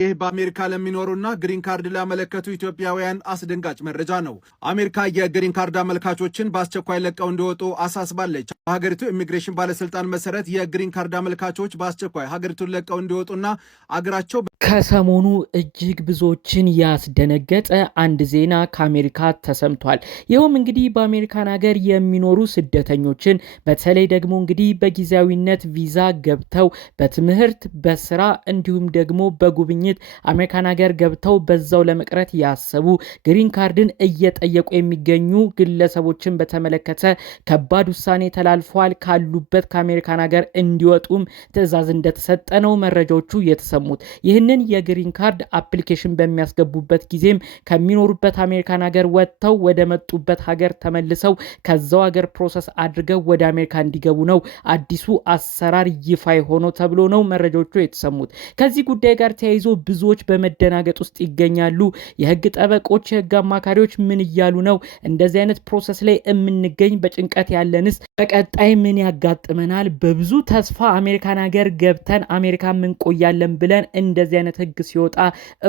ይህ በአሜሪካ ለሚኖሩና ግሪን ካርድ ላመለከቱ ኢትዮጵያውያን አስደንጋጭ መረጃ ነው። አሜሪካ የግሪን ካርድ አመልካቾችን በአስቸኳይ ለቀው እንዲወጡ አሳስባለች። በሀገሪቱ ኢሚግሬሽን ባለስልጣን መሰረት የግሪን ካርድ አመልካቾች በአስቸኳይ ሀገሪቱን ለቀው እንዲወጡና አገራቸው ከሰሞኑ እጅግ ብዙዎችን ያስደነገጠ አንድ ዜና ከአሜሪካ ተሰምቷል። ይኸውም እንግዲህ በአሜሪካን ሀገር የሚኖሩ ስደተኞችን በተለይ ደግሞ እንግዲህ በጊዜያዊነት ቪዛ ገብተው በትምህርት በስራ እንዲሁም ደግሞ በጉብኝት አሜሪካን ሀገር ገብተው በዛው ለመቅረት ያሰቡ ግሪን ካርድን እየጠየቁ የሚገኙ ግለሰቦችን በተመለከተ ከባድ ውሳኔ ተላልፏል። ካሉበት ከአሜሪካን ሀገር እንዲወጡም ትዕዛዝ እንደተሰጠ ነው መረጃዎቹ የተሰሙት። ይህንን የግሪን ካርድ አፕሊኬሽን በሚያስገቡበት ጊዜም ከሚኖሩበት አሜሪካን ሀገር ወጥተው ወደ መጡበት ሀገር ተመልሰው ከዛው ሀገር ፕሮሰስ አድርገው ወደ አሜሪካ እንዲገቡ ነው አዲሱ አሰራር ይፋ ሆኖ ተብሎ ነው መረጃዎቹ የተሰሙት። ከዚህ ጉዳይ ጋር ተያይዞ ብዙዎች በመደናገጥ ውስጥ ይገኛሉ። የህግ ጠበቆች፣ የህግ አማካሪዎች ምን እያሉ ነው? እንደዚህ አይነት ፕሮሰስ ላይ የምንገኝ በጭንቀት ያለንስ በቀጣይ ምን ያጋጥመናል? በብዙ ተስፋ አሜሪካን ሀገር ገብተን አሜሪካ ምን ቆያለን ብለን እንደዚህ አይነት ህግ ሲወጣ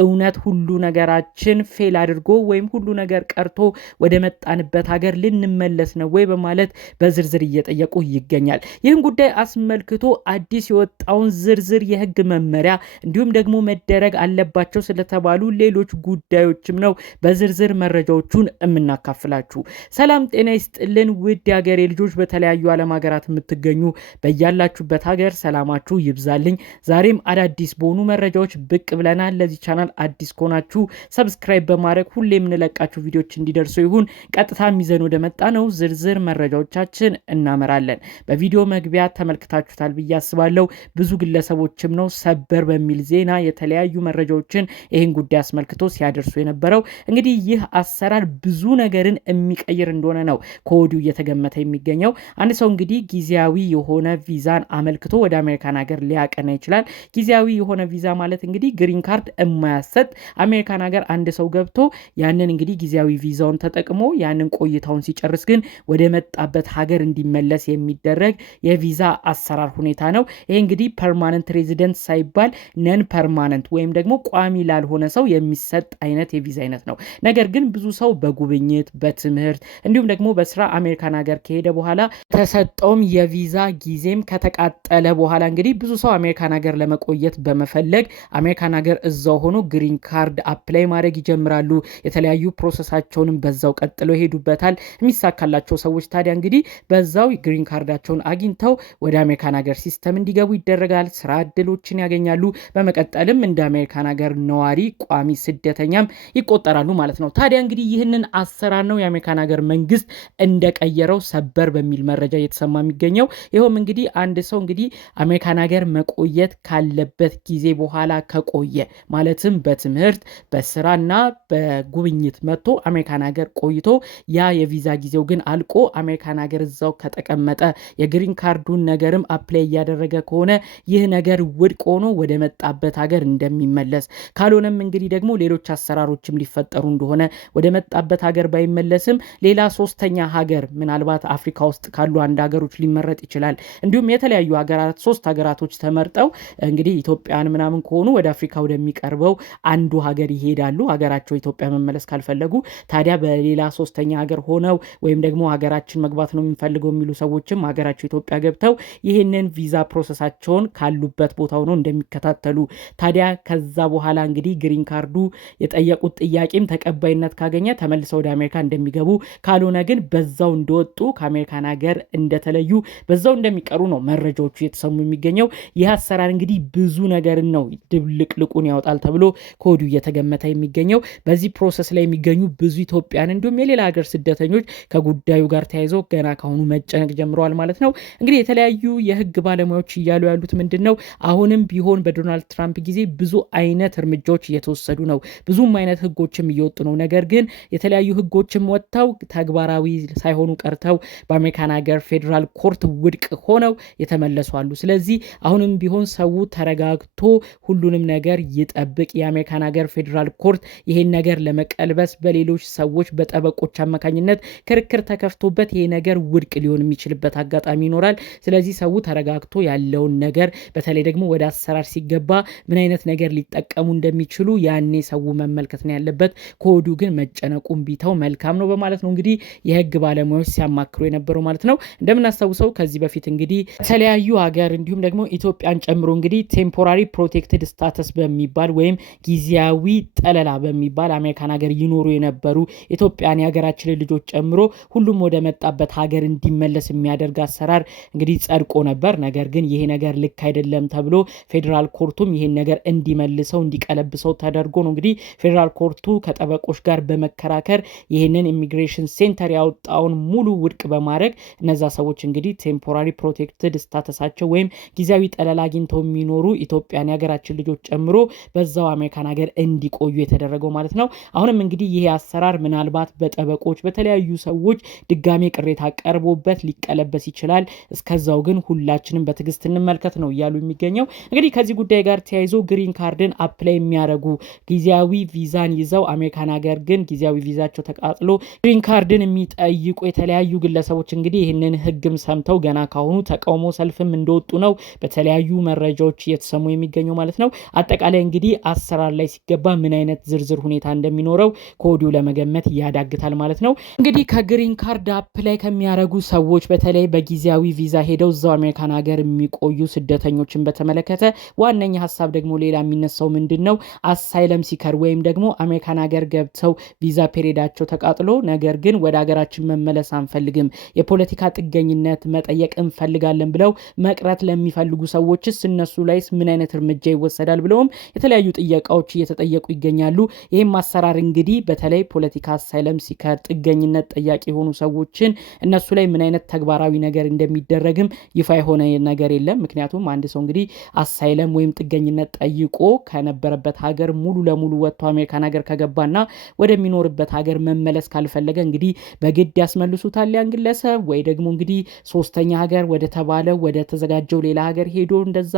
እውነት ሁሉ ነገራችን ፌል አድርጎ ወይም ሁሉ ነገር ቀርቶ ወደ መጣንበት ሀገር ልንመለስ ነው ወይ በማለት በዝርዝር እየጠየቁ ይገኛል። ይህን ጉዳይ አስመልክቶ አዲስ የወጣውን ዝርዝር የህግ መመሪያ እንዲሁም ደግሞ መደረግ አለባቸው ስለተባሉ ሌሎች ጉዳዮችም ነው በዝርዝር መረጃዎቹን የምናካፍላችሁ። ሰላም ጤና ይስጥልን ውድ የሀገሬ ልጆች፣ በተለያዩ ዓለም ሀገራት የምትገኙ በያላችሁበት ሀገር ሰላማችሁ ይብዛልኝ። ዛሬም አዳዲስ በሆኑ መረጃዎች ብቅ ብለናል። ለዚህ ቻናል አዲስ ከሆናችሁ ሰብስክራይብ በማድረግ ሁሌ የምንለቃችሁ ቪዲዮዎች እንዲደርሱ ይሁን። ቀጥታ ይዘን ወደ መጣ ነው ዝርዝር መረጃዎቻችን እናመራለን። በቪዲዮ መግቢያ ተመልክታችሁታል ብዬ አስባለሁ። ብዙ ግለሰቦችም ነው ሰበር በሚል ዜና የተለያዩ መረጃዎችን ይህን ጉዳይ አስመልክቶ ሲያደርሱ የነበረው። እንግዲህ ይህ አሰራር ብዙ ነገርን የሚቀይር እንደሆነ ነው ከወዲሁ እየተገመተ የሚገኘው። አንድ ሰው እንግዲህ ጊዜያዊ የሆነ ቪዛን አመልክቶ ወደ አሜሪካን ሀገር ሊያቀና ይችላል። ጊዜያዊ የሆነ ቪዛ ማለት እንግዲህ ግሪን ካርድ የማያሰጥ አሜሪካን ሀገር አንድ ሰው ገብቶ ያንን እንግዲህ ጊዜያዊ ቪዛውን ተጠቅሞ ያንን ቆይታውን ሲጨርስ ግን ወደ መጣበት ሀገር እንዲመለስ የሚደረግ የቪዛ አሰራር ሁኔታ ነው። ይሄ እንግዲህ ፐርማነንት ሬዚደንት ሳይባል ነን ፐርማነንት ወይም ደግሞ ቋሚ ላልሆነ ሰው የሚሰጥ አይነት የቪዛ አይነት ነው። ነገር ግን ብዙ ሰው በጉብኝት በትምህርት እንዲሁም ደግሞ በስራ አሜሪካን ሀገር ከሄደ በኋላ ተሰጠውም የቪዛ ጊዜም ከተቃጠለ በኋላ እንግዲህ ብዙ ሰው አሜሪካን ሀገር ለመቆየት በመፈለግ አሜሪካን ሀገር እዛው ሆኖ ግሪን ካርድ አፕላይ ማድረግ ይጀምራሉ። የተለያዩ ፕሮሰሳቸውንም በዛው ቀጥለው ይሄዱበታል። የሚሳካላቸው ሰዎች ታዲያ እንግዲህ በዛው ግሪን ካርዳቸውን አግኝተው ወደ አሜሪካን ሀገር ሲስተም እንዲገቡ ይደረጋል። ስራ እድሎችን ያገኛሉ። በመቀጠልም እንደ አሜሪካን ሀገር ነዋሪ ቋሚ ስደተኛም ይቆጠራሉ ማለት ነው። ታዲያ እንግዲህ ይህንን አሰራር ነው የአሜሪካን ሀገር መንግስት እንደቀየረው ሰበር በሚል መረጃ እየተሰማ የሚገኘው። ይኸውም እንግዲህ አንድ ሰው እንግዲህ አሜሪካን ሀገር መቆየት ካለበት ጊዜ በኋላ ከቆየ ማለትም በትምህርት በስራና በጉብኝት መጥቶ አሜሪካን ሀገር ቆይቶ ያ የቪዛ ጊዜው ግን አልቆ አሜሪካን ሀገር እዛው ከተቀመጠ የግሪን ካርዱን ነገርም አፕላይ እያደረገ ከሆነ ይህ ነገር ውድቅ ሆኖ ወደ መጣበት ሀገር እንደሚመለስ ካልሆነም እንግዲህ ደግሞ ሌሎች አሰራሮችም ሊፈጠሩ እንደሆነ ወደ መጣበት ሀገር ባይመለስም ሌላ ሶስተኛ ሀገር ምናልባት አፍሪካ ውስጥ ካሉ አንድ ሀገሮች ሊመረጥ ይችላል። እንዲሁም የተለያዩ ሀገራት ሶስት ሀገራቶች ተመርጠው እንግዲህ ኢትዮጵያን ምናምን ከሆኑ ወደ አፍሪካ ወደሚቀርበው አንዱ ሀገር ይሄዳሉ። ሀገራቸው ኢትዮጵያ መመለስ ካልፈለጉ ታዲያ በሌላ ሶስተኛ ሀገር ሆነው ወይም ደግሞ ሀገራችን መግባት ነው የሚፈልገው የሚሉ ሰዎችም ሀገራቸው ኢትዮጵያ ገብተው ይህንን ቪዛ ፕሮሰሳቸውን ካሉበት ቦታ ሆነው እንደሚከታተሉ ታዲያ ከዛ በኋላ እንግዲህ ግሪን ካርዱ የጠየቁት ጥያቄም ተቀባይነት ካገኘ ተመልሰው ወደ አሜሪካ እንደሚገቡ ካልሆነ ግን በዛው እንደወጡ ከአሜሪካን ሀገር እንደተለዩ በዛው እንደሚቀሩ ነው መረጃዎቹ የተሰሙ የሚገኘው። ይህ አሰራር እንግዲህ ብዙ ነገርን ነው ድብልቅልቁን ያወጣል ተብሎ ከወዲሁ እየተገመተ የሚገኘው። በዚህ ፕሮሰስ ላይ የሚገኙ ብዙ ኢትዮጵያን እንዲሁም የሌላ ሀገር ስደተኞች ከጉዳዩ ጋር ተያይዘው ገና ካሁኑ መጨነቅ ጀምረዋል ማለት ነው። እንግዲህ የተለያዩ የህግ ባለሙያዎች እያሉ ያሉት ምንድን ነው? አሁንም ቢሆን በዶናልድ ትራምፕ ጊዜ ብዙ አይነት እርምጃዎች እየተወሰዱ ነው። ብዙም አይነት ህጎችም እየወጡ ነው። ነገር ግን የተለያዩ ህጎችም ወጥተው ተግባራዊ ሳይሆኑ ቀርተው በአሜሪካን ሀገር ፌዴራል ኮርት ውድቅ ሆነው የተመለሱ አሉ። ስለዚህ አሁንም ቢሆን ሰው ተረጋግቶ ሁሉንም ነገር ይጠብቅ። የአሜሪካን ሀገር ፌዴራል ኮርት ይሄን ነገር ለመቀልበስ በሌሎች ሰዎች በጠበቆች አማካኝነት ክርክር ተከፍቶበት ይሄ ነገር ውድቅ ሊሆን የሚችልበት አጋጣሚ ይኖራል። ስለዚህ ሰው ተረጋግቶ ያለውን ነገር በተለይ ደግሞ ወደ አሰራር ሲገባ ምን አይነት ነገር ነገር ሊጠቀሙ እንደሚችሉ ያኔ ሰው መመልከት ነው ያለበት። ኮዱ ግን መጨነቁን ቢተው መልካም ነው በማለት ነው እንግዲህ የህግ ባለሙያዎች ሲያማክሩ የነበረው ማለት ነው። እንደምናስታውሰው ከዚህ በፊት እንግዲህ የተለያዩ ሀገር እንዲሁም ደግሞ ኢትዮጵያን ጨምሮ እንግዲህ ቴምፖራሪ ፕሮቴክትድ ስታተስ በሚባል ወይም ጊዜያዊ ጠለላ በሚባል አሜሪካን ሀገር ይኖሩ የነበሩ ኢትዮጵያን የሀገራችንን ልጆች ጨምሮ ሁሉም ወደ መጣበት ሀገር እንዲመለስ የሚያደርግ አሰራር እንግዲህ ጸድቆ ነበር። ነገር ግን ይሄ ነገር ልክ አይደለም ተብሎ ፌዴራል ኮርቱም ይሄን ነገር እንዲመልሰው እንዲቀለብሰው ተደርጎ ነው እንግዲህ ፌዴራል ኮርቱ ከጠበቆች ጋር በመከራከር ይህንን ኢሚግሬሽን ሴንተር ያወጣውን ሙሉ ውድቅ በማድረግ እነዛ ሰዎች እንግዲህ ቴምፖራሪ ፕሮቴክትድ ስታተሳቸው ወይም ጊዜያዊ ጠለላ አግኝተው የሚኖሩ ኢትዮጵያን የሀገራችን ልጆች ጨምሮ በዛው አሜሪካን ሀገር እንዲቆዩ የተደረገው ማለት ነው። አሁንም እንግዲህ ይሄ አሰራር ምናልባት በጠበቆች በተለያዩ ሰዎች ድጋሜ ቅሬታ ቀርቦበት ሊቀለበስ ይችላል። እስከዛው ግን ሁላችንም በትዕግስት እንመልከት ነው እያሉ የሚገኘው። እንግዲህ ከዚህ ጉዳይ ጋር ተያይዞ ግሪን ካርድን አፕላይ የሚያደርጉ ጊዜያዊ ቪዛን ይዘው አሜሪካን ሀገር ግን ጊዜያዊ ቪዛቸው ተቃጥሎ ግሪን ካርድን የሚጠይቁ የተለያዩ ግለሰቦች እንግዲህ ይህንን ህግም ሰምተው ገና ካሁኑ ተቃውሞ ሰልፍም እንደወጡ ነው በተለያዩ መረጃዎች እየተሰሙ የሚገኘው ማለት ነው። አጠቃላይ እንግዲህ አሰራር ላይ ሲገባ ምን አይነት ዝርዝር ሁኔታ እንደሚኖረው ከወዲሁ ለመገመት ያዳግታል ማለት ነው። እንግዲህ ከግሪን ካርድ አፕላይ ከሚያደርጉ ሰዎች በተለይ በጊዜያዊ ቪዛ ሄደው እዛው አሜሪካን ሀገር የሚቆዩ ስደተኞችን በተመለከተ ዋነኛ ሀሳብ ደግሞ ሌላ የሚነሳው ምንድን ነው? አሳይለም ሲከር ወይም ደግሞ አሜሪካን ሀገር ገብተው ቪዛ ፔሪዳቸው ተቃጥሎ ነገር ግን ወደ ሀገራችን መመለስ አንፈልግም፣ የፖለቲካ ጥገኝነት መጠየቅ እንፈልጋለን ብለው መቅረት ለሚፈልጉ ሰዎችስ እነሱ ላይስ ምን አይነት እርምጃ ይወሰዳል ብለውም የተለያዩ ጥያቄዎች እየተጠየቁ ይገኛሉ። ይህም አሰራር እንግዲህ በተለይ ፖለቲካ አሳይለም ሲከር ጥገኝነት ጠያቂ የሆኑ ሰዎችን እነሱ ላይ ምን አይነት ተግባራዊ ነገር እንደሚደረግም ይፋ የሆነ ነገር የለም። ምክንያቱም አንድ ሰው እንግዲህ አሳይለም ወይም ጥገኝነት ጠይቆ ከነበረበት ሀገር ሙሉ ለሙሉ ወጥቶ አሜሪካን ሀገር ከገባና ወደሚኖርበት ሀገር መመለስ ካልፈለገ እንግዲህ በግድ ያስመልሱታል ያን ግለሰብ፣ ወይ ደግሞ እንግዲህ ሶስተኛ ሀገር ወደ ተባለው ወደ ተዘጋጀው ሌላ ሀገር ሄዶ እንደዛ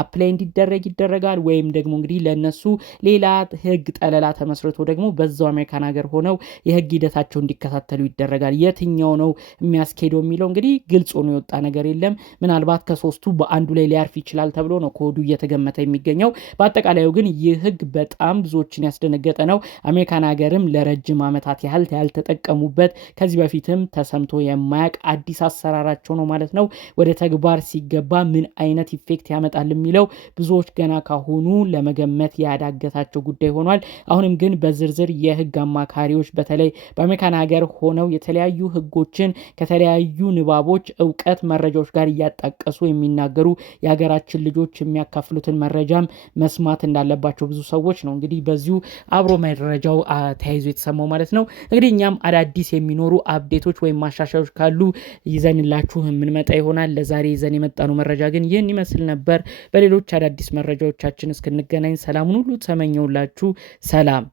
አፕላይ እንዲደረግ ይደረጋል። ወይም ደግሞ እንግዲህ ለነሱ ሌላ ህግ ጠለላ ተመስርቶ ደግሞ በዛው አሜሪካን ሀገር ሆነው የህግ ሂደታቸው እንዲከታተሉ ይደረጋል። የትኛው ነው የሚያስኬደው የሚለው እንግዲህ ግልጽ ሆኖ የወጣ ነገር የለም። ምናልባት ከሶስቱ በአንዱ ላይ ሊያርፍ ይችላል ተብሎ ነው ከወዲሁ እየተገመተ የሚገኘው። በአጠቃላዩ ግን ይህ ህግ በጣም ብዙዎችን ያስደነገጠ ነው። አሜሪካን ሀገርም ለረጅም ዓመታት ያህል ያልተጠቀሙበት ከዚህ በፊትም ተሰምቶ የማያውቅ አዲስ አሰራራቸው ነው ማለት ነው። ወደ ተግባር ሲገባ ምን አይነት ኢፌክት ያመጣል የሚለው ብዙዎች ገና ካሁኑ ለመገመት ያዳገታቸው ጉዳይ ሆኗል። አሁንም ግን በዝርዝር የህግ አማካሪዎች በተለይ በአሜሪካን ሀገር ሆነው የተለያዩ ህጎችን ከተለያዩ ንባቦች፣ እውቀት፣ መረጃዎች ጋር እያጣቀሱ የሚናገሩ የሀገራችን ልጆች የሚያካፍሉትን መረጃም መስማት እንዳለባቸው ብዙ ሰዎች ነው እንግዲህ በዚሁ አብሮ መረጃው ተያይዞ የተሰማው ማለት ነው። እንግዲህ እኛም አዳዲስ የሚኖሩ አፕዴቶች ወይም ማሻሻዮች ካሉ ይዘንላችሁ የምንመጣ ይሆናል። ለዛሬ ይዘን የመጣነው መረጃ ግን ይህን ይመስል ነበር። በሌሎች አዳዲስ መረጃዎቻችን እስክንገናኝ ሰላሙን ሁሉ ተመኘውላችሁ። ሰላም።